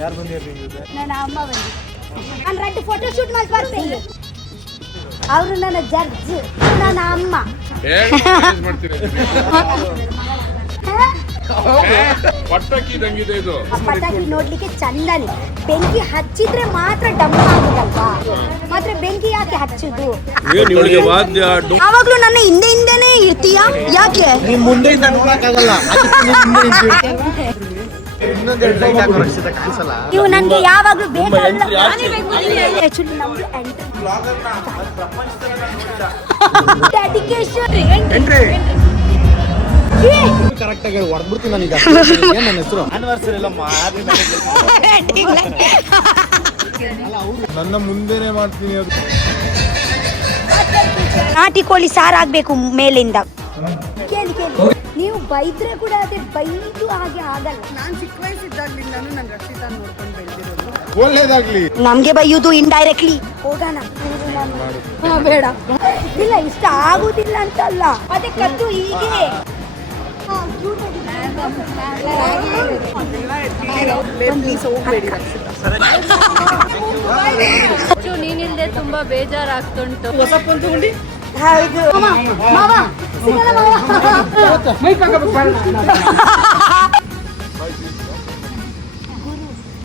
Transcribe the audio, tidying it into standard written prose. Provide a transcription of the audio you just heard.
ಯಾರು ಬಂದಿರ್ರಿ ಜೊತೆ? ನನ್ನ ಅಮ್ಮ ಬಂದಿದ್ದೆ. ನಾನು ರೆಡ್ ಫೋಟೋ ಶೂಟ್ ಮಾಡಿ ಬರ್ತೀನಿ. ಅವರು ನನ್ನ ಜಡ್ಜ್, ನನ್ನ ಅಮ್ಮ. ಪಟಾಕಿ ನೋಡ್ಲಿಕ್ಕೆ ಚಂದನೆ. ಬೆಂಕಿ ಹಚ್ಚಿದ್ರೆ ಮಾತ್ರ ಡಮ್ಮ ಆಗುದಲ್ವಾ? ಮಾತ್ರ ಬೆಂಕಿ ಯಾಕೆ ಹಚ್ಚುದು? ಯಾವಾಗ್ಲೂ ನನ್ನ ಹಿಂದೆನೇ ಇರ್ತೀಯಾ? ಯಾಕೆ ಮುಂದೆಯಿಂದ ನೋಡಕ್ಕಾಗಲ್ಲ. ನೀವು ನನ್ಗೆ ಯಾವಾಗ್ಲೂ ಬೇಕಾಗಲ್ಲ. ಕರೆಕ್ಟ್ ಆಗಿ ಹೊಡೆದ್ಬಿಡ್ತೀನಿ ನನಗೆ. ನನ್ನ ಹೆಸರು ಆನಿವರ್ಸರಿ ಎಲ್ಲ ನನ್ನ ಮುಂದೆನೆ ಮಾಡ್ತೀನಿ. ಅದು ನಾಟಿ ಕೋಳಿ ಸಾರಾಗ್ಬೇಕು ಮೇಲಿಂದ. ಕೇಳಿ ಕೇಳಿ, ನೀವು ಬೈದ್ರೆ ಕೂಡ ಅದೇ ಬೈದು ಹಾಗೆ ಆಗಲ್ಲ. ನಾನು ಚಿಕ್ಕ ವಯಸ್ಸಿದ್ದಾಗ್ಲಿಂದಾನು ನನ್ನ ರಕ್ಷಿತಾ ನೋಡ್ಕೊಂಡು ಬೆಳೆದಿರೋದು. ಒಳ್ಳೇದಾಗ್ಲಿ. ನಮ್ಗೆ ಬೈಯುದು ಇಂಡೈರೆಕ್ಟ್ಲಿ. ಹೋಗೋಣ. ಬೇಡ, ಇಲ್ಲ ಇಷ್ಟ ಆಗುದಿಲ್ಲ ಅಂತಲ್ಲ, ಅದೇ ಕದ್ದು ಹೀಗೆ. ಹೋಗ್ಬೇಡಿ ರಕ್ಷಿತಾ. ನೀನಿಲ್ದೆ ತುಂಬಾ ಬೇಜಾರಾಗ್ತುಂಟು. ಹೊಸ ಫೋನ್ ತಗೊಂಡಿ. ಹೌದು ಮಾವ, ಸಿಗಲ್ಲ ಮಾವ.